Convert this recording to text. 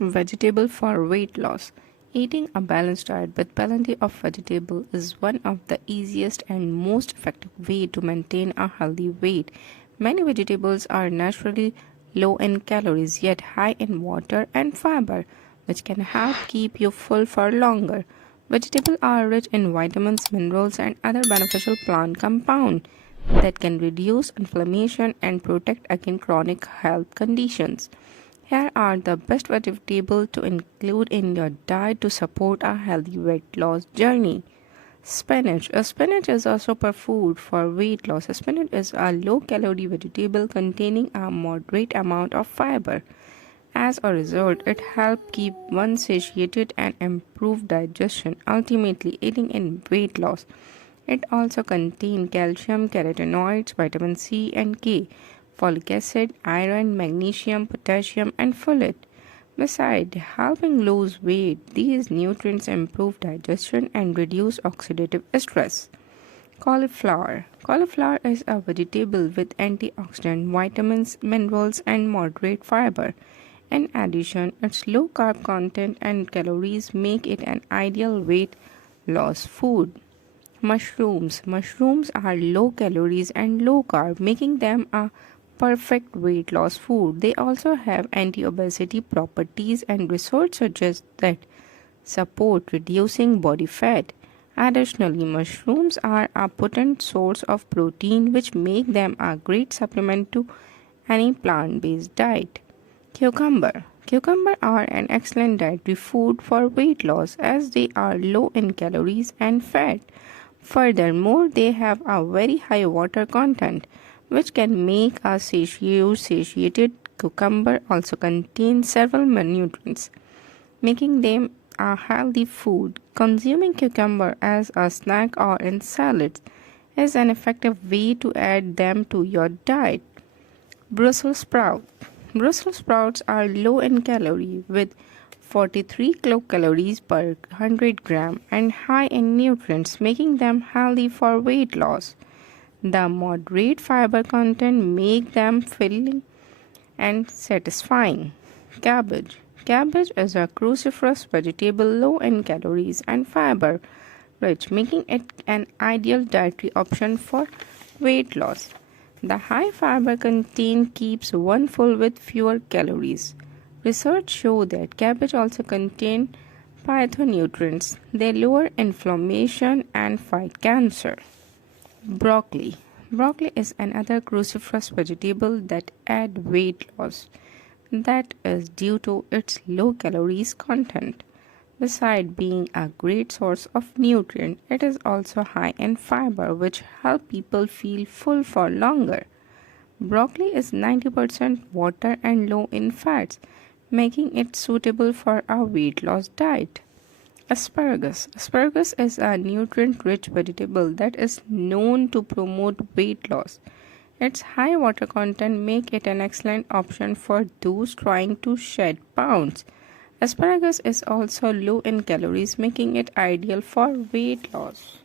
Vegetable for weight loss. Eating a balanced diet with plenty of vegetable is one of the easiest and most effective way to maintain a healthy weight. Many vegetables are naturally low in calories yet high in water and fiber, which can help keep you full for longer. Vegetables are rich in vitamins, minerals, and other beneficial plant compounds that can reduce inflammation and protect against chronic health conditions. Here are the best vegetables to include in your diet to support a healthy weight loss journey. Spinach. Spinach is a superfood for weight loss. Spinach is a low-calorie vegetable containing a moderate amount of fiber. As a result, it helps keep one satiated and improve digestion, ultimately aiding in weight loss. It also contains calcium, carotenoids, vitamin C and K, folic acid, iron, magnesium, potassium, and folate. Besides helping lose weight, these nutrients improve digestion and reduce oxidative stress. Cauliflower. Cauliflower is a vegetable with antioxidant, vitamins, minerals, and moderate fiber. In addition, its low carb content and calories make it an ideal weight loss food. Mushrooms. Mushrooms are low calories and low carb, making them a perfect weight loss food. They also have anti-obesity properties and research suggests that support reducing body fat. Additionally, mushrooms are a potent source of protein which make them a great supplement to any plant-based diet. Cucumber. Cucumber are an excellent dietary food for weight loss as they are low in calories and fat. Furthermore, they have a very high water content, which can make a satiated. Cucumber also contains several nutrients, making them a healthy food. Consuming cucumber as a snack or in salads is an effective way to add them to your diet. Brussels sprouts. Brussels sprouts are low in calorie with 43 kilocalories per 100 gram and high in nutrients, making them healthy for weight loss. The moderate fiber content make them filling and satisfying. Cabbage. Cabbage is a cruciferous vegetable low in calories and fiber rich, making it an ideal dietary option for weight loss. The high fiber content keeps one full with fewer calories. Research shows that cabbage also contains phytonutrients. They lower inflammation and fight cancer. Broccoli. Broccoli is another cruciferous vegetable that adds weight loss. That is due to its low calories content. Besides being a great source of nutrient, it is also high in fiber which help people feel full for longer. Broccoli is 90% water and low in fats, making it suitable for a weight loss diet. Asparagus. Asparagus is a nutrient-rich vegetable that is known to promote weight loss. Its high water content make it an excellent option for those trying to shed pounds. Asparagus is also low in calories, making it ideal for weight loss.